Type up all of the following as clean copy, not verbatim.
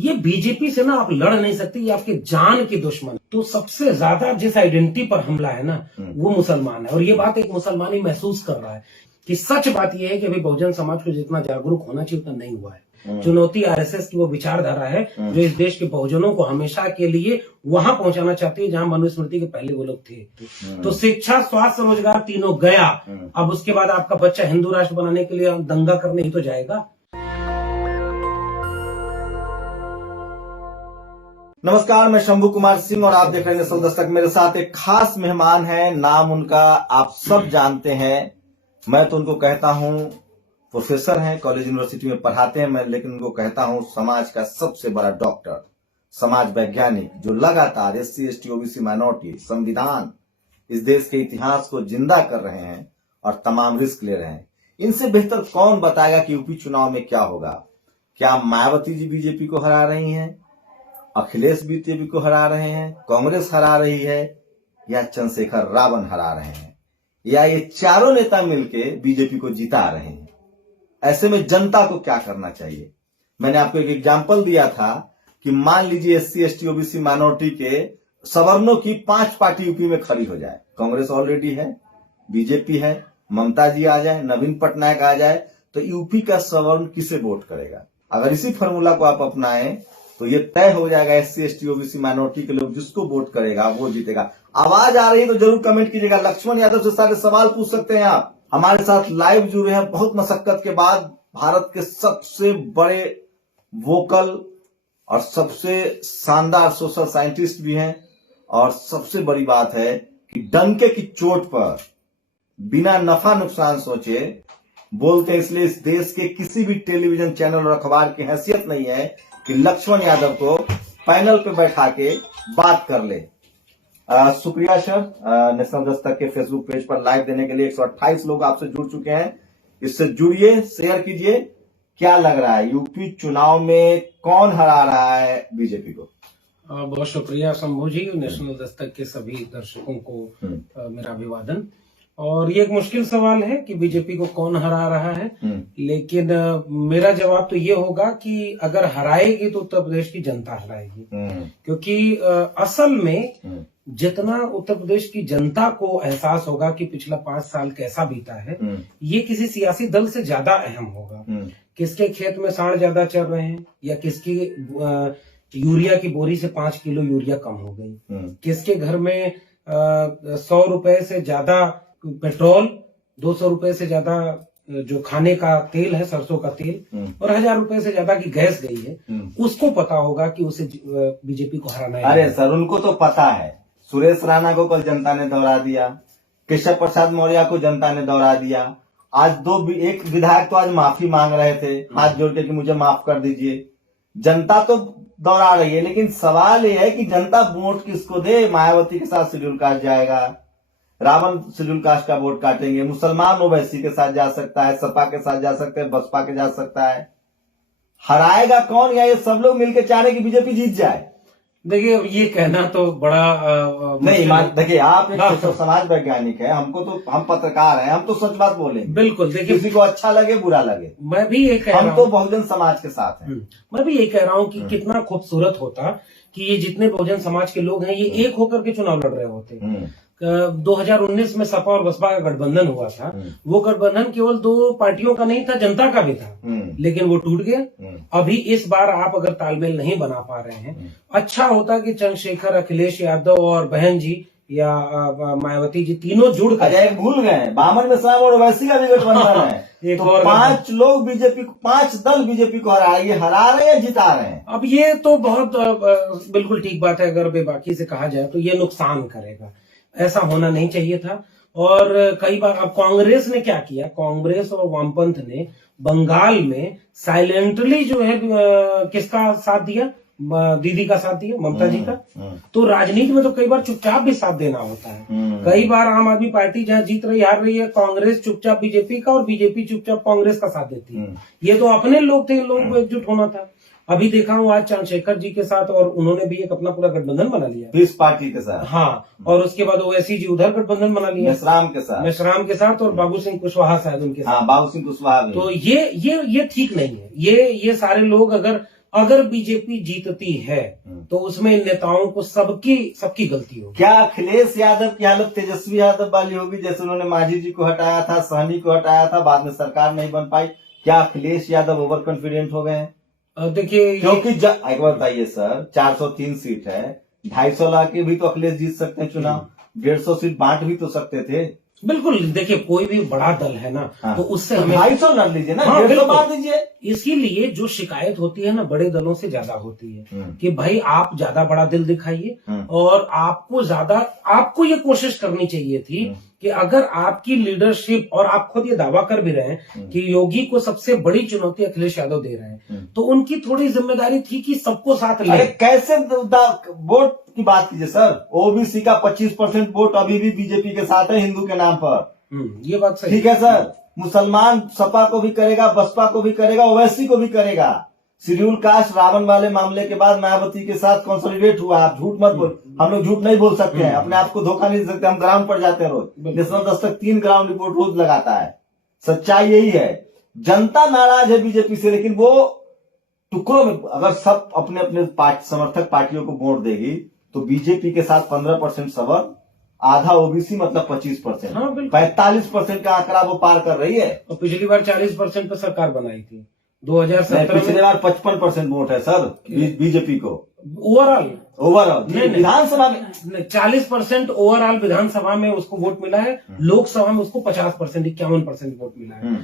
ये बीजेपी से ना आप लड़ नहीं सकते, ये आपके जान के दुश्मन। तो सबसे ज्यादा जिस आइडेंटिटी पर हमला है ना वो मुसलमान है, और ये बात एक मुसलमान ही महसूस कर रहा है कि सच बात यह है कि अभी बहुजन समाज को जितना जागरूक होना चाहिए उतना नहीं हुआ है। चुनौती आरएसएस की वो विचारधारा है जो इस देश के बहुजनों को हमेशा के लिए वहां पहुंचाना चाहती है जहां मनुस्मृति के पहले वो लोग थे। तो शिक्षा, स्वास्थ्य, रोजगार तीनों गया। अब उसके बाद आपका बच्चा हिंदू राष्ट्र बनाने के लिए दंगा करने ही तो जाएगा। नमस्कार, मैं शंभू कुमार सिंह और आप देख रहे हैं नेशनल दस्तक। मेरे साथ एक खास मेहमान है, नाम उनका आप सब जानते हैं। मैं तो उनको कहता हूं प्रोफेसर हैं, कॉलेज यूनिवर्सिटी में पढ़ाते हैं मैं, लेकिन उनको कहता हूं समाज का सबसे बड़ा डॉक्टर, समाज वैज्ञानिक, जो लगातार SC, ST, OBC, माइनॉरिटी, संविधान, इस देश के इतिहास को जिंदा कर रहे हैं और तमाम रिस्क ले रहे हैं। इनसे बेहतर कौन बताएगा कि यूपी चुनाव में क्या होगा? क्या मायावती जी बीजेपी को हरा रही हैं, अखिलेश बीजेपी को हरा रहे हैं, कांग्रेस हरा रही है, या चंद्रशेखर रावण हरा रहे हैं, या ये चारों नेता मिलकर बीजेपी को जिता रहे हैं? ऐसे में जनता को क्या करना चाहिए? मैंने आपको एक एग्जांपल दिया था कि मान लीजिए SC, ST, OBC, माइनॉरिटी के सवर्णों की 5 पार्टी यूपी में खड़ी हो जाए। कांग्रेस ऑलरेडी है, बीजेपी है, ममता जी आ जाए, नवीन पटनायक आ जाए, तो यूपी का सवर्ण किसे वोट करेगा? अगर इसी फॉर्मूला को आप अपनाएं तो ये तय हो जाएगा SC, ST, OBC, माइनॉरिटी के लोग जिसको वोट करेगा वो जीतेगा। आवाज आ रही है तो जरूर कमेंट कीजिएगा। लक्ष्मण यादव से सारे सवाल पूछ सकते हैं आप। हमारे साथ लाइव जुड़े हैं, बहुत मशक्कत के बाद भारत के सबसे बड़े वोकल और सबसे शानदार सोशल साइंटिस्ट भी हैं, और सबसे बड़ी बात है कि डंके की चोट पर बिना नफा नुकसान सोचे बोलते हैं। इसलिए इस देश के किसी भी टेलीविजन चैनल और अखबार की हैसियत नहीं है कि लक्ष्मण यादव को पैनल पे बैठा के बात कर ले। शुक्रिया सर, नेशनल दस्तक के फेसबुक पेज पर लाइव देने के लिए। 128 लोग आपसे जुड़ चुके हैं, इससे जुड़िए, शेयर कीजिए। क्या लग रहा है यूपी चुनाव में कौन हरा रहा है बीजेपी को? बहुत शुक्रिया शंभू जी, नेशनल दस्तक के सभी दर्शकों को मेरा अभिवादन। और ये एक मुश्किल सवाल है कि बीजेपी को कौन हरा रहा है, लेकिन मेरा जवाब तो ये होगा कि अगर हराएगी तो उत्तर प्रदेश की जनता हराएगी। क्योंकि असल में जितना उत्तर प्रदेश की जनता को एहसास होगा कि पिछला 5 साल कैसा बीता है, ये किसी सियासी दल से ज्यादा अहम होगा। किसके खेत में सांड ज्यादा चल रहे हैं, या किसकी यूरिया की बोरी से 5 किलो यूरिया कम हो गई, किसके घर में 100 रुपए से ज्यादा पेट्रोल, 200 रुपए से ज्यादा जो खाने का तेल है, सरसों का तेल, और 1000 रुपए से ज्यादा की गैस गई है, उसको पता होगा कि उसे बीजेपी को हराना है। अरे सर, उनको तो पता है। सुरेश राणा को कल जनता ने दौड़ा दिया, केशव प्रसाद मौर्य को जनता ने दौड़ा दिया। आज एक विधायक तो आज माफी मांग रहे थे हाथ जोड़ के कि मुझे माफ कर दीजिए। जनता तो दौड़ा रही है, लेकिन सवाल यह है कि जनता वोट किसको दे? मायावती के साथ शेड्यूल कास्ट जाएगा, रावण शेड्यूल कास्ट का वोट काटेंगे, मुसलमान ओवैसी के साथ जा सकता है, सपा के साथ जा सकते हैं, बसपा के जा सकता है। हराएगा कौन? या ये सब लोग मिलकर चाह रहे कि बीजेपी जीत जाए? देखिए, ये कहना तो बड़ा नहीं। देखिए, आप एक समाज वैज्ञानिक है, हमको तो, हम पत्रकार हैं, हम तो सच बात बोलेंगे। बिल्कुल। देखिए, किसी को अच्छा लगे बुरा लगे, मैं भी ये कह रहा हूं, हम तो बहुजन समाज के साथ हैं। मैं भी ये कह रहा हूं कि कितना खूबसूरत होता कि ये जितने बहुजन समाज के लोग हैं ये एक होकर के चुनाव लड़ रहे होते। 2019 में सपा और बसपा का गठबंधन हुआ था, वो गठबंधन केवल 2 पार्टियों का नहीं था, जनता का भी था, लेकिन वो टूट गया। अभी इस बार आप अगर तालमेल नहीं बना पा रहे हैं, अच्छा होता कि चंद्रशेखर, अखिलेश यादव और बहन जी या मायावती जी तीनों जुड़ कर, भूल गए बामन में साहब और ओवैसी का भी गठबंधन है। एक तो और 5 लोग बीजेपी, 5 दल बीजेपी को हरा रहे हैं, जिता रहे हैं। अब ये तो बहुत बिल्कुल ठीक बात है। अगर बेबाकी से कहा जाए तो ये नुकसान करेगा, ऐसा होना नहीं चाहिए था। और कई बार अब कांग्रेस ने क्या किया, कांग्रेस और वामपंथ ने बंगाल में साइलेंटली जो है किसका साथ दिया, दीदी का साथ दिया, ममता जी का। तो राजनीति में तो कई बार चुपचाप भी साथ देना होता है। कई बार आम आदमी पार्टी जहां जीत रही, हार रही है, कांग्रेस चुपचाप बीजेपी का और बीजेपी चुपचाप कांग्रेस का साथ देती है। ये तो अपने लोग थे, इन लोगों को एकजुट होना था। अभी देखा हूँ आज चंद्रशेखर जी के साथ, और उन्होंने भी एक अपना पूरा गठबंधन बना लिया 20 पार्टी के साथ। हाँ, और उसके बाद ओवैसी जी उधर गठबंधन बना लिया मेश्राम के साथ, और बाबू सिंह कुशवाहा शायद उनके साथ। बाबू सिंह कुशवाहा। तो ये ठीक नहीं है। ये सारे लोग अगर अगर बीजेपी जीतती है तो उसमें नेताओं को सबकी गलती होगी। क्या अखिलेश यादव की हालत तेजस्वी यादव वाली होगी? जैसे उन्होंने मांझी जी को हटाया था, सहनी को हटाया था, बाद में सरकार नहीं बन पाई, क्या अखिलेश यादव ओवर कॉन्फिडेंट हो गए हैं? देखिए, क्योंकि एक बार बताइए सर, 403 सीट है, 250 ला के भी तो अखिलेश जीत सकते हैं चुनाव, 150 सीट बांट भी तो सकते थे। बिल्कुल, देखिए कोई भी बड़ा दल है ना, तो उससे हमें 250 लड़ लीजिए ना, 150 बांट दीजिए। इसीलिए जो शिकायत होती है ना बड़े दलों से ज्यादा होती है कि भाई आप ज्यादा बड़ा दिल दिखाइए, और आपको ये कोशिश करनी चाहिए थी कि अगर आपकी लीडरशिप, और आप खुद ये दावा कर भी रहे हैं कि योगी को सबसे बड़ी चुनौती अखिलेश यादव दे रहे हैं, तो उनकी थोड़ी जिम्मेदारी थी कि सबको साथ ले। कैसे वोट की बात कीजिए सर, ओबीसी का 25% वोट अभी भी बीजेपी के साथ है हिंदू के नाम पर। ये बात सही, ठीक है सर, मुसलमान सपा को भी करेगा, बसपा को भी करेगा, ओवैसी को भी करेगा। शेड्यूल कास्ट रावण वाले मामले के बाद मायावती के साथ कंसोलिडेट हुआ। आप झूठ मत बोल, हम लोग झूठ नहीं बोल सकते हैं, अपने आप को धोखा नहीं दे सकते, हम ग्राउंड पर जाते हैं रोज। नेशनल दस्तक 3 ग्राउंड रिपोर्ट रोज लगाता है। सच्चाई यही है, जनता नाराज है बीजेपी से, लेकिन वो टुकड़ों में, अगर सब अपने अपने समर्थक पार्टियों को वोट देगी तो बीजेपी के साथ 15% सबर, आधा ओबीसी मतलब 25%, 45% का आंकड़ा वो पार कर रही है। और पिछली बार 40% पे सरकार बनाई थी 2017 में। पिछले बार 55% वोट है सर बीजेपी को ओवरऑल विधानसभा में 40% ओवरऑल विधानसभा में उसको वोट मिला है, लोकसभा में उसको 50%, 51% वोट मिला है।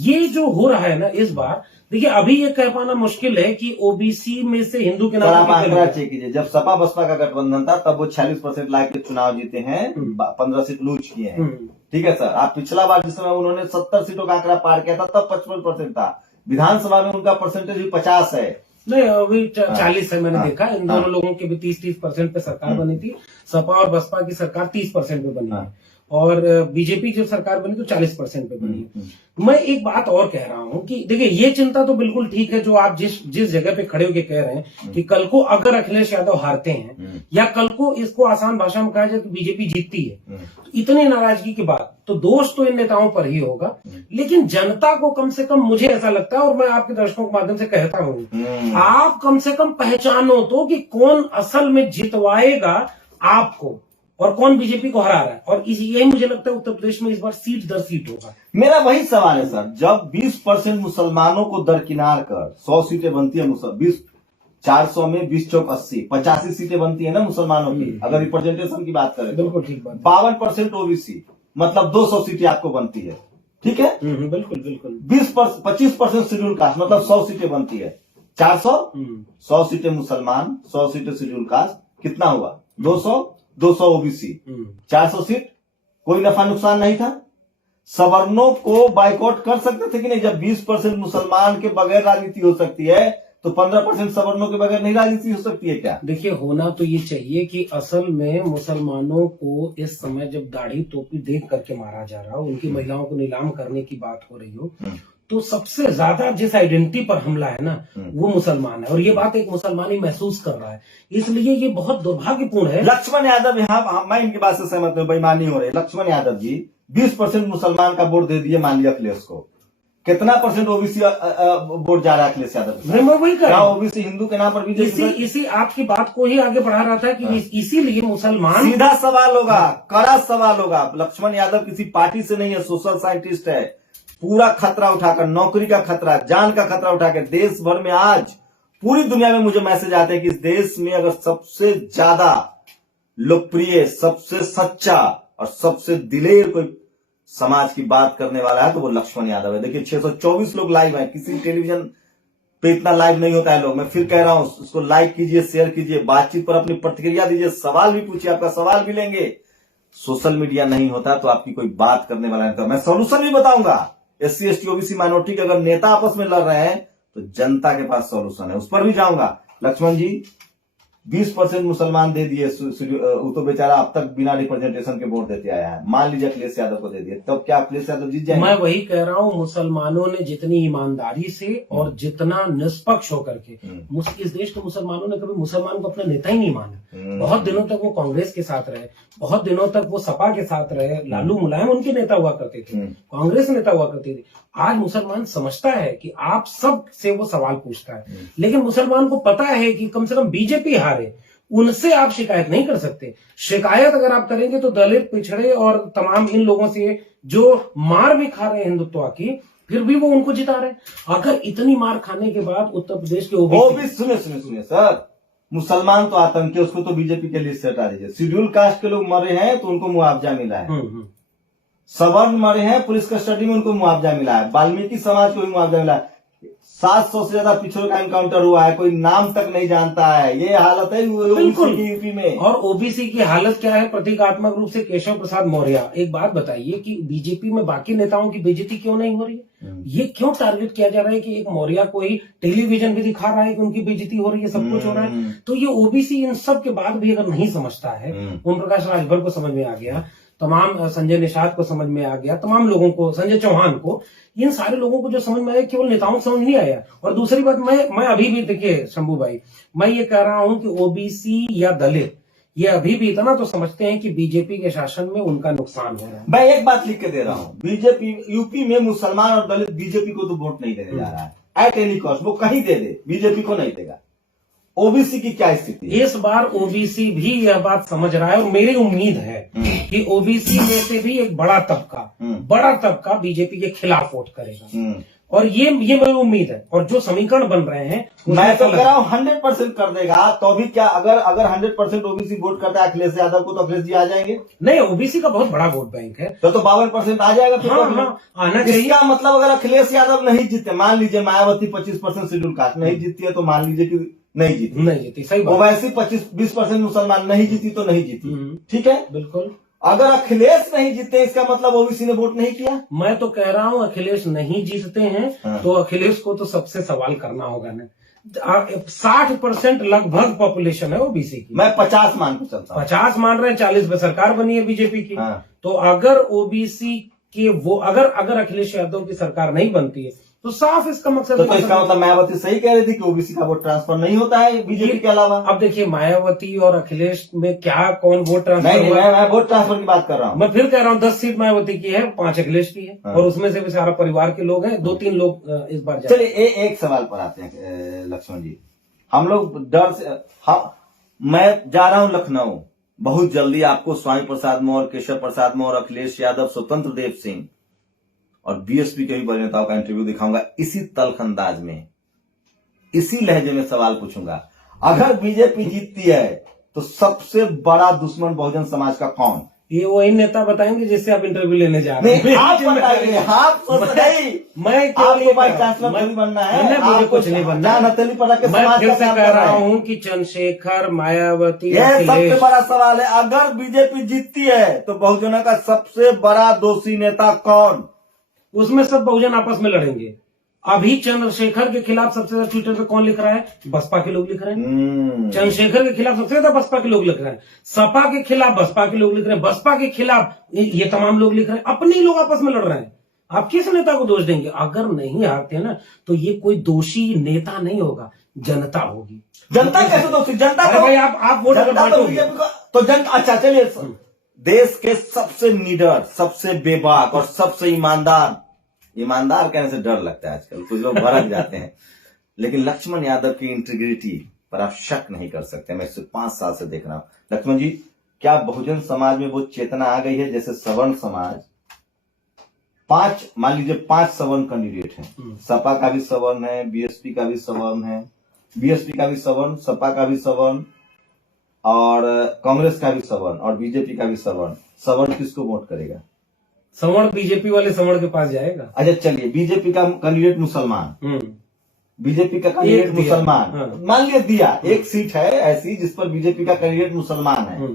ये जो हो रहा है ना इस बार, देखिए अभी ये कह पाना मुश्किल है कि ओबीसी में से हिंदू के नाम आप आंकड़ा चेक कीजिए, जब सपा बसपा का गठबंधन था तब वो 46% ला के चुनाव जीते हैं, 15 सीट लूज किए हैं। ठीक है सर, आप पिछला बार जिस समय उन्होंने 70 सीटों का आंकड़ा पार किया था तब 55% था। विधानसभा में उनका परसेंटेज भी 50 है। नहीं, अभी 40 है, मैंने देखा। इन दोनों लोगों के भी 30% पे सरकार बनी थी। सपा और बसपा की सरकार 30% पे बनी है, और बीजेपी की सरकार बनी तो 40% पे बनी है। मैं एक बात और कह रहा हूं कि देखिए ये चिंता तो बिल्कुल ठीक है जो आप जिस जगह पे खड़े होकर कह रहे हैं कि कल को अगर अखिलेश यादव हारते हैं, या कल को इसको आसान भाषा में कहा जाए कि बीजेपी जीतती है, तो इतनी नाराजगी की बात, तो दोष तो इन नेताओं पर ही होगा। लेकिन जनता को कम से कम, मुझे ऐसा लगता है, और मैं आपके दर्शकों के माध्यम से कहता हूं, आप कम से कम पहचानो तो कि कौन असल में जितवाएगा आपको और कौन बीजेपी को हरा रहा है। और यही मुझे लगता है उत्तर प्रदेश में इस बार सीट दर सीट होगा। मेरा वही सवाल है सर, जब 20% मुसलमानों को दरकिनार कर 100 सीटें बनती है, 400 में 20 चौक 80, 85 सीटें बनती है ना मुसलमानों की, अगर रिप्रेजेंटेशन की बात करें। बिल्कुल ठीक बात। 52% ओबीसी, मतलब 200 सीटें आपको बनती है। ठीक है, बिल्कुल बिल्कुल। 25% शेड्यूल कास्ट, मतलब 100 सीटें बनती है। 400, 100 सीटें मुसलमान, 100 सीटें शेड्यूल कास्ट, कितना हुआ? 200 ओबीसी, 400 सीट, कोई नफा नुकसान नहीं था। सवर्णों को बाइकआउट कर सकते थे कि नहीं? जब 20% मुसलमान के बगैर राजनीति हो सकती है तो 15% सवर्णों के बगैर नहीं राजनीति हो सकती है क्या? देखिए, होना तो ये चाहिए कि असल में मुसलमानों को इस समय जब दाढ़ी टोपी देख करके मारा जा रहा हो, उनकी महिलाओं को नीलाम करने की बात हो रही हो, तो सबसे ज्यादा जिस आइडेंटिटी पर हमला है ना, वो मुसलमान है, और ये बात एक मुसलमान ही महसूस कर रहा है। इसलिए ये बहुत दुर्भाग्यपूर्ण है। लक्ष्मण यादव, यहाँ मैं इनकी बात से सहमत हूँ, बेईमानी हो रही है। लक्ष्मण यादव जी 20% मुसलमान का वोट दे दिए, मान लिया अखिलेश को, कितना परसेंट ओबीसी वोट जा रहा है अखिलेश यादव? मैं वही कह रहा हूं, ओबीसी हिंदू के नाम पर भी इसी आपकी बात को ही आगे बढ़ा रहा था कि इसीलिए मुसलमान। सीधा सवाल होगा, कड़ा सवाल होगा। लक्ष्मण यादव किसी पार्टी से नहीं है, सोशल साइंटिस्ट है। पूरा खतरा उठाकर, नौकरी का खतरा, जान का खतरा उठाकर देश भर में, आज पूरी दुनिया में मुझे मैसेज आते हैं कि इस देश में अगर सबसे ज्यादा लोकप्रिय, सबसे सच्चा और सबसे दिलेर कोई समाज की बात करने वाला है तो वो लक्ष्मण यादव है। देखिए 624 लोग लाइव हैं, किसी टेलीविजन पे इतना लाइव नहीं होता है लोग। मैं फिर कह रहा हूं, उसको लाइक कीजिए, शेयर कीजिए, बातचीत पर अपनी प्रतिक्रिया दीजिए, सवाल भी पूछिए, आपका सवाल भी लेंगे। सोशल मीडिया नहीं होता तो आपकी कोई बात करने वाला नहीं। मैं सोल्यूशन भी बताऊंगा। SC ST OBC माइनॉरिटी के अगर नेता आपस में लड़ रहे हैं तो जनता के पास सोल्यूशन है, उस पर भी जाऊंगा। लक्ष्मण जी, 20% मुसलमान दे दिए, वो तो बेचारा अब तक बिना रिप्रेजेंटेशन के वोट देते आया है। मान लीजिए अखिलेश यादव को दे दिए, तब क्या अखिलेश यादव जीत जाएंगे? मैं वही कह रहा हूँ, मुसलमानों ने जितनी ईमानदारी से और जितना निष्पक्ष होकर के, इस देश के मुसलमानों ने कभी मुसलमान को अपना नेता ही नहीं माना। बहुत दिनों तक वो कांग्रेस के साथ रहे, बहुत दिनों तक वो सपा के साथ रहे, लालू मुलायम उनके नेता हुआ करते थे, कांग्रेस नेता हुआ करती थी। आज मुसलमान समझता है कि आप सब से वो सवाल पूछता है, लेकिन मुसलमान को पता है कि कम से कम बीजेपी हारे, उनसे आप शिकायत नहीं कर सकते। शिकायत अगर आप करेंगे तो दलित, पिछड़े और तमाम इन लोगों से जो मार भी खा रहे हैं हिंदुत्व की, फिर भी वो उनको जिता रहे हैं। अगर इतनी मार खाने के बाद उत्तर प्रदेश के ओबीसी, सुनिए सर, मुसलमान तो आतंकी है, उसको तो बीजेपी के लिस्ट से हटा दीजिए। शेड्यूल कास्ट के लोग मरे हैं तो उनको मुआवजा मिला है, सवर्ण मरे हैं पुलिस कस्टडी में, उनको मुआवजा मिला है, वाल्मीकि समाज को भी मुआवजा मिला है। 700 से ज्यादा पिछड़ों का एनकाउंटर हुआ है, कोई नाम तक नहीं जानता है। ये हालत है यूपी में। और ओबीसी की हालत क्या है? प्रतीकात्मक रूप से केशव प्रसाद मौर्य। एक बात बताइए कि बीजेपी में बाकी नेताओं की बेइज्जती क्यों नहीं हो रही है? ये क्यों टारगेट किया जा रहा है कि एक मौर्य को ही टेलीविजन भी दिखा रहा है कि उनकी बेइज्जती हो रही है, सब कुछ हो रहा है? तो ये ओबीसी इन सब के बाद भी अगर नहीं समझता है, ओम प्रकाश राजभर को समझ में आ गया, तमाम संजय निषाद को समझ में आ गया, तमाम लोगों को, संजय चौहान को, इन सारे लोगों को जो समझ में आया, केवल नेताओं को समझ नहीं आया। और दूसरी बात, मैं अभी भी, देखिए शंभू भाई, मैं ये कह रहा हूं कि ओबीसी या दलित ये अभी भी इतना तो समझते हैं कि बीजेपी के शासन में उनका नुकसान हो रहा है। मैं एक बात लिख के दे रहा हूं, बीजेपी यूपी में मुसलमान और दलित बीजेपी को तो वोट नहीं देने जा रहा है एट एनी कॉस्ट। वो कहीं दे दे, बीजेपी को नहीं देगा। ओबीसी की क्या स्थिति है? इस बार ओबीसी भी यह बात समझ रहा है और मेरी उम्मीद है कि ओबीसी में से भी एक बड़ा तबका बीजेपी के खिलाफ वोट करेगा। और ये मेरी उम्मीद है। और जो समीकरण बन रहे हैं, मैं तो कह रहा हूँ 100% कर देगा। तो भी क्या, अगर 100% ओबीसी वोट करता है अखिलेश यादव को, तो अखिलेश जी आ जाएंगे? नहीं, ओबीसी का बहुत बड़ा वोट बैंक है, तो 52% आ जाएगा। फिर हाँ, आना चाहिए। इसका मतलब अगर अखिलेश यादव नहीं जीते, मान लीजिए मायावती 25% शेड्यूल कास्ट नहीं जीती है, तो मान लीजिए कि नहीं जीती, सही बात। ओवैसी 20% मुसलमान नहीं जीती तो नहीं जीती, ठीक है, बिल्कुल। अगर अखिलेश नहीं जीते, इसका मतलब ओबीसी ने वोट नहीं किया। मैं तो कह रहा हूं अखिलेश नहीं जीतते हैं, तो अखिलेश को तो सबसे सवाल करना होगा ना। 60% लगभग पॉपुलेशन है ओबीसी की। मैं 50 मान के चलता हूं। 50 मान रहे हैं, 40 में सरकार बनी है बीजेपी की। तो अगर ओबीसी के अगर अखिलेश यादव की सरकार नहीं बनती है, तो साफ इसका मकसद तो इसका मतलब मायावती सही कह रही थी कि ओबीसी का वोट ट्रांसफर नहीं होता है बीजेपी के अलावा। अब देखिए, मायावती और अखिलेश में क्या, कौन वोट ट्रांसफर? नहीं, मैं वोट ट्रांसफर की बात कर रहा हूँ। मैं फिर कह रहा हूँ 10 सीट मायावती की है, 5 अखिलेश की है, और उसमें से भी सारा परिवार के लोग हैं, 2-3 लोग इस बार। चलिए एक सवाल पर आते हैं लक्ष्मण जी। हम लोग डर से, मैं जा रहा हूँ लखनऊ, बहुत जल्दी आपको स्वामी प्रसाद मौर्य, केशव प्रसाद मौर्य, अखिलेश यादव, स्वतंत्र देव सिंह और बीएसपी के भी बड़े नेताओं का इंटरव्यू दिखाऊंगा। इसी तल्ख अंदाज में, इसी लहजे में सवाल पूछूंगा। अगर बीजेपी जीतती है तो सबसे बड़ा दुश्मन बहुजन समाज का कौन? ये वही नेता बताएंगे जिससे आप इंटरव्यू लेने जा रहे हैं। आप बताइए, आप मैं आपको भाई चांसलर नहीं बनना है, मुझे कुछ नहीं बनना। मैं फिर से कह रहा हूँ कि चंद्रशेखर, मायावती, यह सबसे बड़ा सवाल है। अगर बीजेपी जीतती है तो बहुजनों का सबसे बड़ा दोषी नेता कौन? उसमें सब बहुजन आपस में लड़ेंगे। अभी चंद्रशेखर के खिलाफ सबसे ज्यादा ट्विटर पे कौन लिख रहा है? बसपा के लोग लिख रहे हैं। चंद्रशेखर के खिलाफ सबसे ज्यादा बसपा के लोग लिख रहे हैं। सपा के खिलाफ बसपा के लोग लिख रहे हैं। बसपा के खिलाफ ये तमाम लोग लिख रहे हैं। अपने ही लोग आपस में लड़ रहे हैं। आप किस नेता को दोष देंगे? अगर नहीं हारते ना, तो ये कोई दोषी नेता नहीं होगा, जनता होगी। जनता कैसे दोषी? जनता तो भाई आप वोट बांटोगे तो जनता। अच्छा चलिए, देश के सबसे निडर, सबसे बेबाक और सबसे ईमानदार कहने से डर लगता है आजकल, कुछ लोग भड़क जाते हैं, लेकिन लक्ष्मण यादव की इंटीग्रिटी पर आप शक नहीं कर सकते। मैं इससे 5 साल से देख रहा हूं। लक्ष्मण जी, क्या बहुजन समाज में वो चेतना आ गई है? जैसे सवर्ण समाज, मान लीजिए 5 सवर्ण कैंडिडेट हैं, सपा का भी सवर्ण है, बीएसपी का भी सवर्ण है, बीएसपी का भी सवर्ण, सपा का भी सवर्ण और कांग्रेस का भी सवर्ण और बीजेपी का भी सवर्ण। सवर्ण किसको वोट करेगा? सवर्ण बीजेपी वाले सवर्ण के पास जाएगा। अच्छा चलिए, बीजेपी का कैंडिडेट मुसलमान, बीजेपी का कैंडिडेट मुसलमान, मान लिया दिया, एक सीट है ऐसी जिस पर बीजेपी का कैंडिडेट मुसलमान है।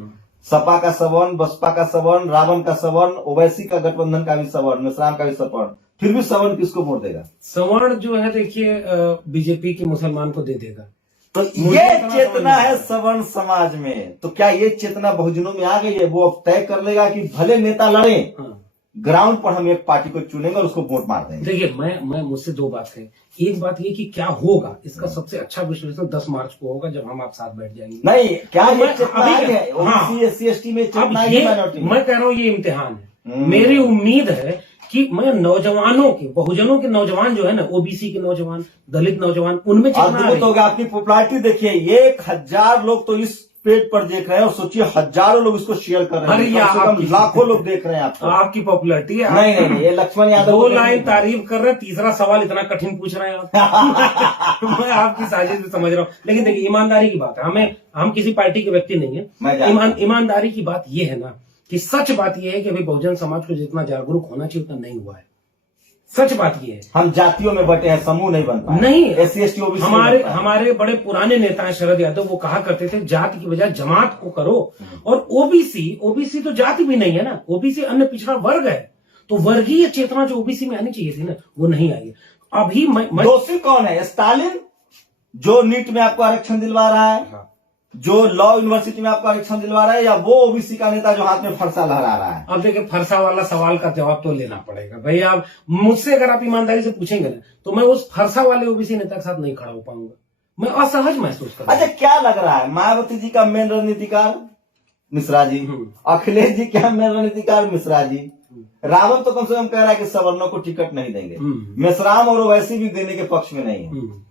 सपा का सवर्ण, बसपा का सवर्ण, रावण का सवर्ण, ओवैसी का गठबंधन का भी सवर्ण, मिश्राम का भी सवर्ण, फिर भी सवर्ण किसको वोट देगा? सवर्ण जो है, देखिए बीजेपी के मुसलमान को दे देगा। तो मुझे ये इतना चेतना समझ है नहीं सवर्ण समाज में। तो क्या ये चेतना बहुजनों में आ गई है? वो अब तय कर लेगा कि भले नेता लड़े, हाँ। ग्राउंड पर हम एक पार्टी को चुनेंगे और उसको वोट मार देंगे। देखिए, मैं मुझसे दो बात है। एक बात ये कि क्या होगा, इसका सबसे अच्छा विश्लेषण 10 मार्च को होगा, जब हम आप साथ बैठ जाएंगे। नहीं, क्या अब ये मैं- चेतना अभी आई क्या- है? हाँ। ओबीसी एससी एसटी में अब चेतना आई ये है माइनॉरिटी में? मैं कह रहा हूँ, ये इम्तिहान है। हम्म। मेरी उम्मीद है कि मैं नौजवानों के, बहुजनों के नौजवान जो है ना, ओबीसी के नौजवान, दलित नौजवान, उनमें चेतना आ अद्भुत रही हो है। गया। आपकी पॉपुलैरिटी देखिए, 1000 लोग तो इस पेज पर देख रहे हैं और सोचिए हजारों लोग इसको शेयर कर रहे अरे हैं। ये कम से कम आपकी- लाखों लोग देख रहे हैं आपको। आपकी पॉपुलरिटी है। नहीं नहीं नहीं, ये लक्ष्मण यादव दो को देखने लाइन को- तारीफ कर रहे हैं, तीसरा सवाल इतना कठिन पूछ रहे हैं आप। मैं आपकी साजिश भी समझ रहा हूँ, लेकिन देखिए, ईमानदारी की बात है। हम किसी पार्टी के व्यक्ति नहीं मैं है। जानता हूं। ईमानदारी की बात यह है ना, कि सच बात यह है कि अभी बहुजन समाज को जितना जागरूक होना चाहिए उतना नहीं हुआ है। सच बात यह है। हम जातियों में बटे हैं, समूह नहीं बन पाए। नहीं, एससी एसटी ओबीसी हमारे बड़े पुराने नेता हैं शरद यादव, वो कहा करते थे जाति की बजाय जमात को करो। और ओबीसी तो जाति भी नहीं है ना, ओबीसी अन्य पिछड़ा वर्ग है। तो वर्गीय चेतना जो ओबीसी में आनी चाहिए थी ना, वो नहीं आई है। अभी मैं दोषी कौन है? स्टालिन, जो नीट में आपको आरक्षण दिलवा रहा है, हाँ। जो लॉ यूनिवर्सिटी में आपको आरक्षण दिलवा रहा है, या वो ओबीसी का नेता जो हाथ में फरसा लहरा रहा है? अब देखिए, फरसा वाला सवाल का जवाब तो लेना पड़ेगा भाई। आप मुझसे अगर आप ईमानदारी से पूछेंगे ना, तो मैं उस फरसा वाले ओबीसी नेता के साथ नहीं खड़ा हो पाऊंगा। मैं असहज महसूस कर अच्छा, क्या लग रहा है? मायावती जी का मेन रणनीतिकार मिश्रा जी, अखिलेश जी क्या मेन रणनीतिकार मिश्रा जी, रावण तो कम से कम कह रहा है कि सवर्णों को टिकट नहीं देंगे, मेश्राम और ओवैसी भी देने के पक्ष में नहीं है।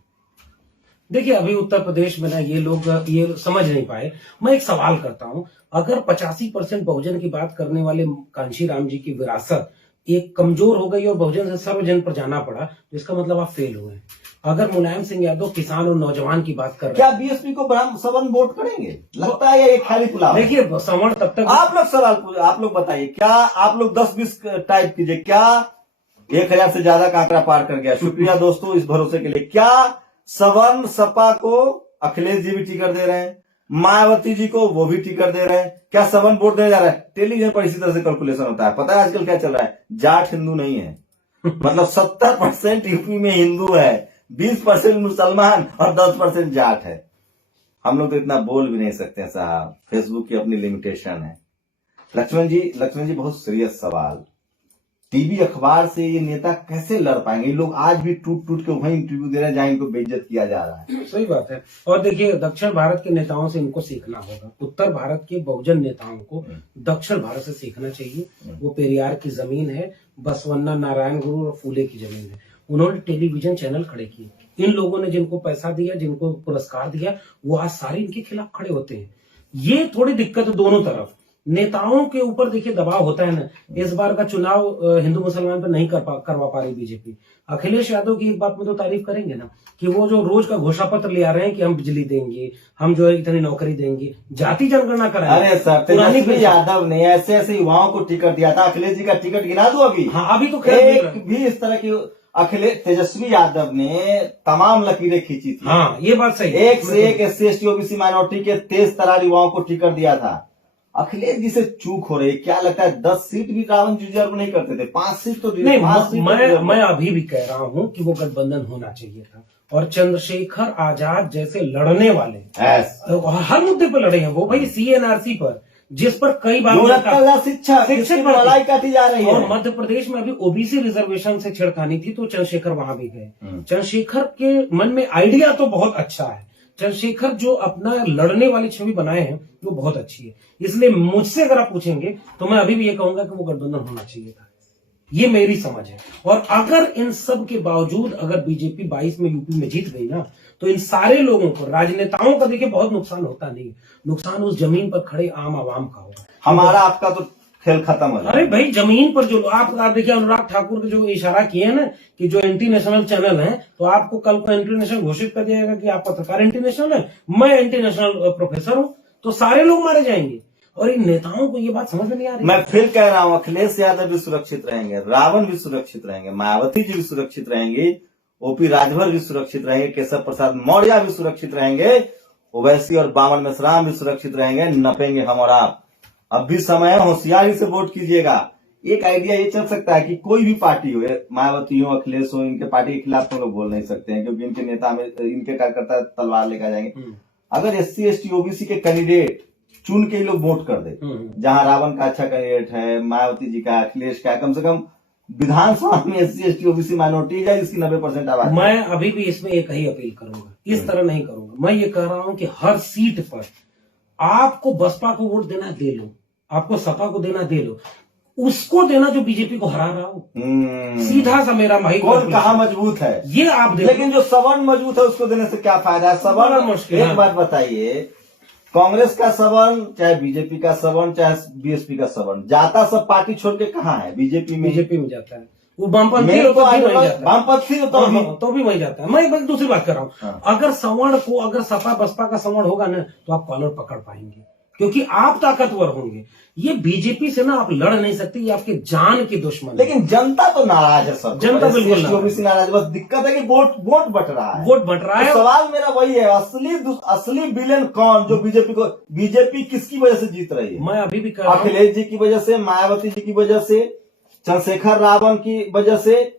देखिए, अभी उत्तर प्रदेश में ना ये लोग ये समझ नहीं पाए। मैं एक सवाल करता हूं, अगर 85% बहुजन की बात करने वाले कांशी राम जी की विरासत एक कमजोर हो गई और बहुजन से सर्वजन पर जाना पड़ा, तो इसका मतलब आप फेल हुए। अगर मुलायम सिंह यादव किसान और नौजवान की बात कर रहे क्या बीएसपी को सवर्ण वोट करेंगे? लगता है ये खाली पुलाव है। देखिए, सवर्ण तब तक आप लोग सवाल पूछे, आप लोग बताइए, क्या आप लोग 10-20 टाइप कीजिए, क्या 1000 से ज्यादा का आंकड़ा पार कर गया? शुक्रिया दोस्तों इस भरोसे के लिए। क्या सवर्ण सपा को अखिलेश जी भी टिकट दे रहे हैं, मायावती जी को वो भी टिकट दे रहे हैं? क्या सवर्ण वोट देने जा रहा है? टेलीविजन पर इसी तरह से कैलकुलेशन होता है। पता है आजकल क्या चल रहा है? जाट हिंदू नहीं है। मतलब 70% यूपी में हिंदू है, 20% मुसलमान और 10% जाट है। हम लोग तो इतना बोल भी नहीं सकते साहब, फेसबुक की अपनी लिमिटेशन है। लक्ष्मण जी बहुत सीरियस सवाल। टीवी अखबार से ये नेता कैसे लड़ पाएंगे? ये लोग आज भी टूट टूट के वहीं इंटरव्यू दे रहे हैं जहां इनको बेइज्जत किया जा रहा है। सही बात है। और देखिए, दक्षिण भारत के नेताओं से इनको सीखना होगा। उत्तर भारत के बहुजन नेताओं को दक्षिण भारत से सीखना चाहिए। वो पेरियार की जमीन है, बसवन्ना नारायण गुरु और फूले की जमीन है। उन्होंने टेलीविजन चैनल खड़े किए। इन लोगों ने जिनको पैसा दिया, जिनको पुरस्कार दिया, वो आज सारे इनके खिलाफ खड़े होते हैं। ये थोड़ी दिक्कत है दोनों तरफ। नेताओं के ऊपर देखिए दबाव होता है ना। इस बार का चुनाव हिंदू मुसलमान पर नहीं करवा पा रही बीजेपी। अखिलेश यादव की एक बात में तो तारीफ करेंगे ना, कि वो जो रोज का घोषणा पत्र ले आ रहे हैं कि हम बिजली देंगे, हम जो है इतनी नौकरी देंगे, जाति जनगणना कराएंगे। अरे सर, तेजस्वी यादव ने ऐसे ऐसे युवाओं को टिकट दिया था। अखिलेश जी का टिकट गिना दो अभी। हाँ, अभी तो एक भी इस तरह की तेजस्वी यादव ने तमाम लकीरें खींची थी। हाँ, ये बात सही है। एक से एक एससी एसटी ओबीसी माइनॉरिटी के तेज तरार युवाओं को टिकट दिया था। अखिलेश जी से चूक हो रही है। क्या लगता है 10 सीट भी रावण डिजर्व नहीं करते थे? 5 सीट तो नहीं, 5 सीट मैं अभी भी कह रहा हूं कि वो गठबंधन होना चाहिए था। और चंद्रशेखर आजाद जैसे लड़ने वाले हर मुद्दे पर लड़े हैं वो भाई। सीएनआरसी पर, जिस पर कई बार शिक्षा लड़ाई काटी जा रही है। और मध्य प्रदेश में अभी ओबीसी रिजर्वेशन से छिड़खानी थी, तो चंद्रशेखर वहां भी गए। चंद्रशेखर के मन में आइडिया तो बहुत अच्छा है। चंद्रशेखर जो अपना लड़ने वाली छवि बनाए हैं वो बहुत अच्छी है। इसलिए मुझसे अगर आप पूछेंगे तो मैं अभी भी ये कहूंगा कि वो गठबंधन होना चाहिए था। ये मेरी समझ है। और अगर इन सब के बावजूद अगर बीजेपी 22 में यूपी में जीत गई ना, तो इन सारे लोगों को, राजनेताओं का देखिए बहुत नुकसान होता नहीं है। नुकसान उस जमीन पर खड़े आम आवाम का होगा। हमारा आपका तो खेल खत्म हो। अरे भाई, जमीन पर जो आप देखिए, अनुराग ठाकुर के जो इशारा किए हैं ना कि जो एंटी नेशनल चैनल है, तो आपको कल को एंटी नेशनल घोषित कर दिया जाएगा कि आप पत्रकार एंटी नेशनल है, मैं एंटी नेशनल प्रोफेसर हूं, तो सारे लोग मारे जाएंगे। और इन नेताओं को ये बात समझ में नहीं आ रही। मैं फिर कह रहा हूं, अखिलेश यादव भी सुरक्षित रहेंगे, रावण भी सुरक्षित रहेंगे, मायावती जी भी सुरक्षित रहेंगे, ओपी राजभर भी सुरक्षित रहेंगे, केशव प्रसाद मौर्य भी सुरक्षित रहेंगे, ओवैसी और बामन मेश्राम भी सुरक्षित रहेंगे। नपेंगे हम और आप। अब भी समय है, होशियारी से वोट कीजिएगा। एक आइडिया ये चल सकता है कि कोई भी पार्टी हो, मायावती हो, अखिलेश हो, इनके पार्टी के खिलाफ तो लोग बोल नहीं सकते हैं क्योंकि इनके नेता में इनके कार्यकर्ता तलवार लेकर जाएंगे। अगर SC ST OBC के कैंडिडेट चुन के ही लोग वोट कर दे, जहां रावण का अच्छा कैंडिडेट है, मायावती जी का, अखिलेश का, कम से कम विधानसभा में SC ST OBC माइनॉरिटी है जिसकी 90% आबादी। मैं अभी भी इसमें एक ही अपील करूंगा, इस तरह नहीं करूंगा। मैं ये कह रहा हूं कि हर सीट पर आपको बसपा को वोट देना दे लो, आपको सपा को देना दे लो, उसको देना जो बीजेपी को हरा रहा हो। सीधा सा मेरा भाई, कौन कहाँ मजबूत है ये आप देखो। लेकिन जो सवर्ण मजबूत है उसको देने से क्या फायदा है? सवर्ण मुश्किल। एक बात बताइए, कांग्रेस का सवर्ण, चाहे बीजेपी का सवर्ण, चाहे BSP का सवर्ण, जाता सब पार्टी छोड़ के कहाँ है? बीजेपी में जाता है। वो वामपंथी वामपंथी तो भी वही जाता है। मैं एक दूसरी बात कर रहा हूँ, अगर सवर्ण को, अगर सपा बसपा का सवर्ण होगा ना तो आप कॉलर पकड़ पाएंगे क्योंकि आप ताकतवर होंगे। ये बीजेपी से ना आप लड़ नहीं सकते, ये आपके जान की दुश्मन। लेकिन जनता तो नाराज है सर, जनता बिल्कुल नाराज। बस दिक्कत है कि वोट बट रहा है, वोट बट रहा है। तो सवाल मेरा वही है, असली विलेन कौन जो बीजेपी किसकी वजह से जीत रही है? मैं अभी भी कह रहा हूं, अखिलेश जी की वजह से, मायावती जी की वजह से, चंद्रशेखर रावण की वजह से,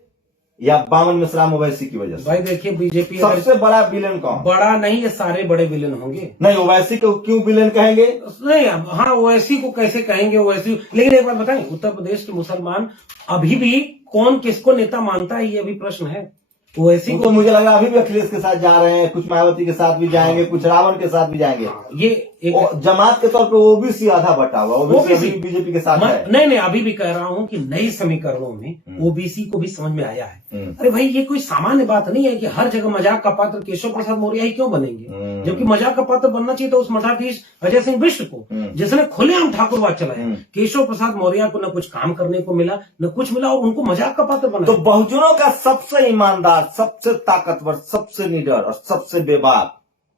या बामन मिश्रा ओवैसी की वजह से? भाई देखिए, बीजेपी सबसे बड़ा विलेन कौन? बड़ा नहीं, ये सारे बड़े विलेन होंगे। नहीं, ओवैसी को क्यों विलेन कहेंगे? नहीं, हाँ ओवैसी को कैसे कहेंगे ओवैसी। लेकिन एक बात बताएं, उत्तर प्रदेश के मुसलमान अभी भी कौन किसको नेता मानता है, ये अभी प्रश्न है। ओवैसी को मुझे लगा अभी भी अखिलेश के साथ जा रहे हैं, कुछ मायावती के साथ भी जाएंगे, कुछ रावण के साथ भी जाएंगे। ये एक जमात के तौर पे OBC आधा बटा हुआ, OBC बीजेपी के साथ है। नहीं, अभी भी कह रहा हूं कि नई समीकरणों में OBC को भी समझ में आया है। अरे भाई, ये कोई सामान्य बात नहीं है कि हर जगह मजाक का पात्र केशव प्रसाद मौर्य ही क्यों बनेंगे, जबकि मजाक का पात्र बनना चाहिए तो उस मठाधीश अजय सिंह बिष्ट को, जिसने खुलेआम ठाकुरवाद चलाया। केशव प्रसाद मौर्य को न कुछ काम करने को मिला, न कुछ मिला, और उनको मजाक का पात्र बना। तो बहुजनों का सबसे ईमानदार, सबसे ताकतवर, सबसे निडर और सबसे बेबाक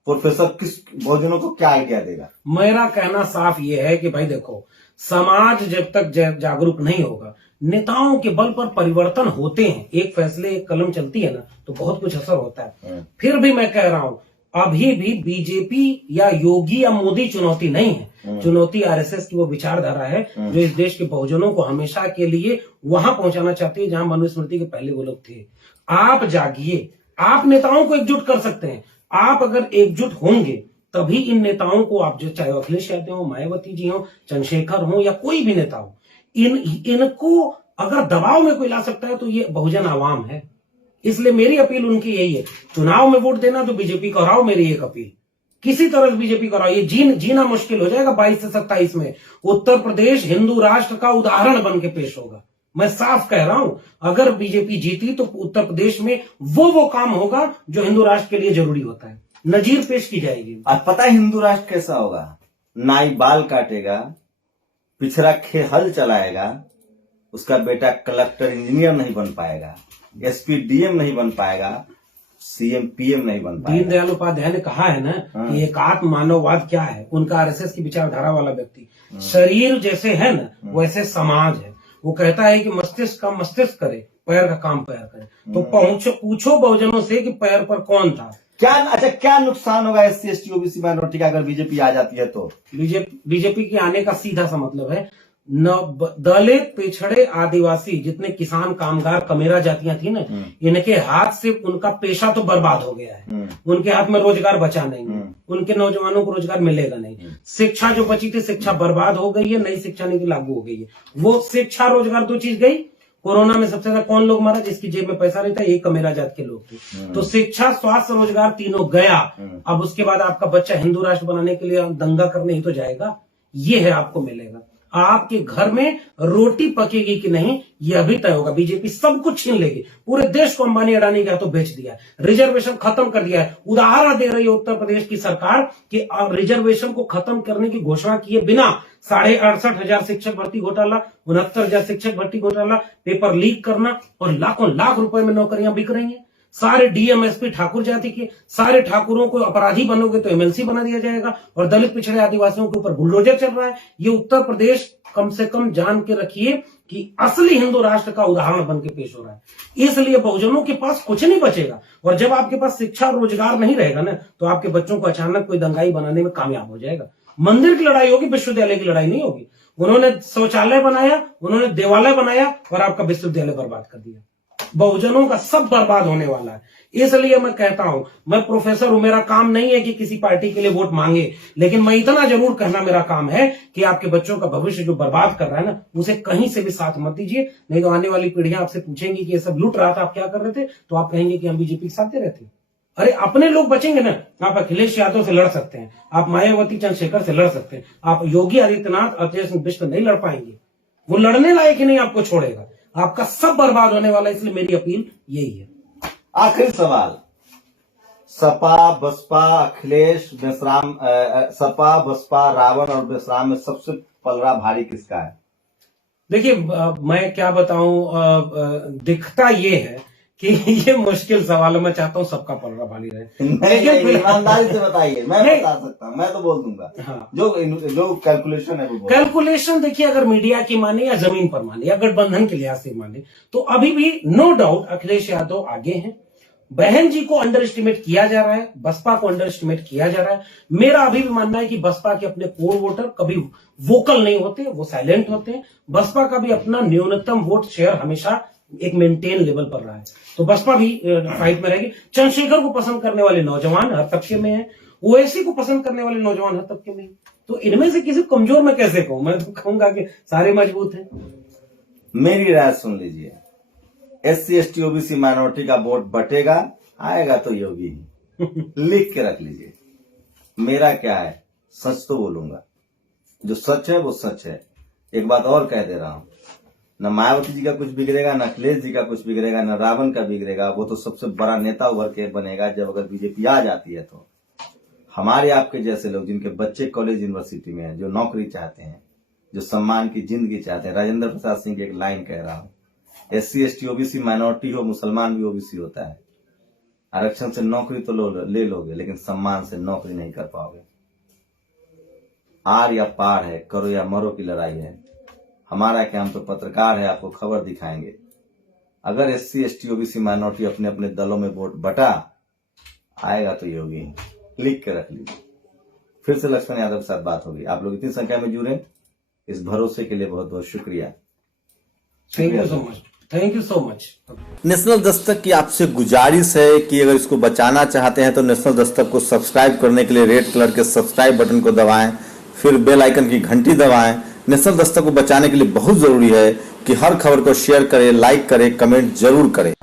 प्रोफेसर किस बहुजनों को क्या आइडिया देगा? मेरा कहना साफ ये है कि भाई देखो, समाज जब तक जागरूक नहीं होगा, नेताओं के बल पर परिवर्तन होते हैं, एक फैसले एक कलम चलती है ना तो बहुत कुछ असर होता है। फिर भी मैं कह रहा हूं, अभी भी बीजेपी या योगी या मोदी चुनौती नहीं है, चुनौती RSS की वो विचारधारा है जो इस देश के बहुजनों को हमेशा के लिए वहां पहुंचाना चाहती है जहां मनुस्मृति के पहले वो लोग थे। आप जागिए, आप नेताओं को एकजुट कर सकते हैं। आप अगर एकजुट होंगे तभी इन नेताओं को, आप जो चाहे अखिलेश यादव हो, मायावती जी हो, चंद्रशेखर हो या कोई भी नेता हो, इनको अगर दबाव में कोई ला सकता है तो ये बहुजन आवाम है। इसलिए मेरी अपील उनकी यही है, चुनाव में वोट देना तो बीजेपी को हराओ, मेरी एक अपील। किसी तरह से बीजेपी को हराओ, ये जीना मुश्किल हो जाएगा 22 से 27 में। उत्तर प्रदेश हिंदू राष्ट्र का उदाहरण बन के पेश होगा। मैं साफ कह रहा हूं, अगर बीजेपी जीती तो उत्तर प्रदेश में वो काम होगा जो हिंदू राष्ट्र के लिए जरूरी होता है, नजीर पेश की जाएगी। आज पता है हिंदू राष्ट्र कैसा होगा? नाई बाल काटेगा, पिछड़ा हल चलाएगा, उसका बेटा कलेक्टर इंजीनियर नहीं बन पाएगा, SP DM नहीं बन पाएगा, CM PM नहीं बन पाएगा। दीनदयाल उपाध्याय ने कहा है ना कि एकात्म मानववाद क्या है, उनका RSS की विचारधारा वाला व्यक्ति। शरीर जैसे है ना वैसे समाज है। वो कहता है कि मस्तिष्क का मस्तिष्क करे, पैर का काम पैर करे। तो पूछो बहुजनों से कि पैर पर कौन था। क्या नुकसान होगा SC ST OBC माइनॉरिटी का अगर बीजेपी आ जाती है तो? बीजेपी के आने का सीधा सा मतलब है, दलित, पिछड़े, आदिवासी, जितने किसान, कामगार, कमेरा जातियां थी ना, इनके हाथ से उनका पेशा तो बर्बाद हो गया है। उनके हाथ में रोजगार बचा नहीं, उनके नौजवानों को रोजगार मिलेगा नहीं। शिक्षा जो बची थी, शिक्षा बर्बाद हो गई है, नई शिक्षा नीति लागू हो गई है। वो शिक्षा रोजगार दो चीज गई। कोरोना में सबसे ज्यादा कौन लोग मारा? जिसकी जेब में पैसा रहता है, एक कमेरा जात के लोग थे। तो शिक्षा, स्वास्थ्य, रोजगार तीनों गया। अब उसके बाद आपका बच्चा हिंदू राष्ट्र बनाने के लिए दंगा करने ही तो जाएगा। ये है आपको मिलेगा। आपके घर में रोटी पकेगी कि नहीं, यह भी तय होगा। बीजेपी सब कुछ छीन लेगी। पूरे देश को अंबानी अडानी के हाथों बेच दिया है, रिजर्वेशन खत्म कर दिया है। उदाहरण दे रही है उत्तर प्रदेश की सरकार कि रिजर्वेशन को खत्म करने की घोषणा किए बिना 68,500 शिक्षक भर्ती घोटाला, 69,000 शिक्षक भर्ती घोटाला, पेपर लीक करना और लाखों लाख रुपए में नौकरियां बिक रही हैं। सारे DM SP ठाकुर जाति के, सारे ठाकुरों को अपराधी बनोगे तो MLC बना दिया जाएगा, और दलित, पिछड़े, आदिवासियों के ऊपर बुलडोजर चल रहा है। ये उत्तर प्रदेश कम से कम जान के रखिए कि असली हिंदू राष्ट्र का उदाहरण बन के पेश हो रहा है। इसलिए बहुजनों के पास कुछ नहीं बचेगा। और जब आपके पास शिक्षा, रोजगार नहीं रहेगा ना, तो आपके बच्चों को अचानक कोई दंगाई बनाने में कामयाब हो जाएगा। मंदिर की लड़ाई होगी, विश्वविद्यालय की लड़ाई नहीं होगी। उन्होंने शौचालय बनाया, उन्होंने देवालय बनाया और आपका विश्वविद्यालय बर्बाद कर दिया। बहुजनों का सब बर्बाद होने वाला है। इसलिए मैं कहता हूं, मैं प्रोफेसर हूं, मेरा काम नहीं है कि किसी पार्टी के लिए वोट मांगे, लेकिन मैं इतना जरूर कहना मेरा काम है कि आपके बच्चों का भविष्य जो बर्बाद कर रहा है ना, उसे कहीं से भी साथ मत दीजिए। नहीं तो आने वाली पीढ़ियां आपसे पूछेंगी कि ये सब लूट रहा था, आप क्या कर रहे थे, तो आप कहेंगे कि हम बीजेपी के साथ दे रहे थे। अरे अपने लोग बचेंगे ना, आप अखिलेश यादव से लड़ सकते हैं, आप मायावती चंद्रशेखर से लड़ सकते हैं, आप योगी आदित्यनाथ, अजय सिंह बिष्ट नहीं लड़ पाएंगे। वो लड़ने लायक ही नहीं आपको छोड़ेगा, आपका सब बर्बाद होने वाला है। इसलिए मेरी अपील यही है। आखिरी सवाल, सपा बसपा अखिलेश मेश्राम, सपा बसपा रावण और मेश्राम में सबसे पलड़ा भारी किसका है? देखिए मैं क्या बताऊं, दिखता ये है कि ये मुश्किल सवाल है। मैं चाहता हूं सबका पलड़ा भारी रहे। नहीं, ईमानदारी से बताइए, मैं बता सकता हूं, मैं तो बोल दूंगा। हाँ। जो कैलकुलेशन है वो कैलकुलेशन देखिए, अगर मीडिया की माने या जमीन पर माने या गठबंधन के लिहाज से माने, तो अभी भी नो डाउट अखिलेश यादव आगे हैं। बहन जी को अंडर एस्टिमेट किया जा रहा है, बसपा को अंडर एस्टिमेट किया जा रहा है। मेरा अभी भी मानना है कि बसपा के अपने कोर वोटर कभी वोकल नहीं होते, वो साइलेंट होते हैं। बसपा का भी अपना न्यूनतम वोट शेयर हमेशा एक मेंटेन लेवल पर रहा है, तो बसपा भी फाइट में रहेगी। चंद्रशेखर को पसंद करने वाले नौजवान हर तबके में हैं, ओवैसी को पसंद करने वाले नौजवान हर तबके में हैं। तो इनमें से किसी कमजोर मैं कैसे कहूं? मैं तो कहूंगा कि सारे मजबूत हैं। मेरी राय सुन लीजिए, SC ST OBC माइनॉरिटी का वोट बटेगा, आएगा तो योगी ही। लिख के रख लीजिए। मेरा क्या है, सच तो बोलूंगा, जो सच है वो सच है। एक बात और कह दे रहा हूं, न मायावती जी का कुछ बिगड़ेगा, न अखिलेश जी का कुछ बिगड़ेगा, न रावण का बिगड़ेगा। वो तो सबसे बड़ा नेता उभर के बनेगा जब अगर बीजेपी आ जाती है। तो हमारे आपके जैसे लोग जिनके बच्चे कॉलेज यूनिवर्सिटी में हैं, जो नौकरी चाहते हैं, जो सम्मान की जिंदगी चाहते हैं, राजेंद्र प्रसाद सिंह की एक लाइन कह रहा हूं, SC ST OBC माइनॉरिटी हो, मुसलमान भी OBC होता है। आरक्षण से नौकरी तो ले लोगे, लेकिन सम्मान से नौकरी नहीं कर पाओगे। आर या पार है, करो या मरो की लड़ाई है। हमारा क्या, हम तो पत्रकार है, आपको खबर दिखाएंगे। अगर SC ST OBC माइनॉरिटी अपने अपने दलों में वोट बटा, आएगा तो योगी। लिख के रख लीजिए। फिर से लक्ष्मण यादव के साथ बात होगी। आप लोग इतनी संख्या में जुड़े, इस भरोसे के लिए बहुत बहुत शुक्रिया। Thank you so much, thank you so much. National Dastak की आपसे गुजारिश है कि अगर इसको बचाना चाहते हैं तो नेशनल दस्तक को सब्सक्राइब करने के लिए रेड कलर के सब्सक्राइब बटन को दबाएं, फिर बेल आइकन की घंटी दबाएं। नेशनल दस्तक को बचाने के लिए बहुत जरूरी है कि हर खबर को शेयर करें, लाइक करें, कमेंट जरूर करें।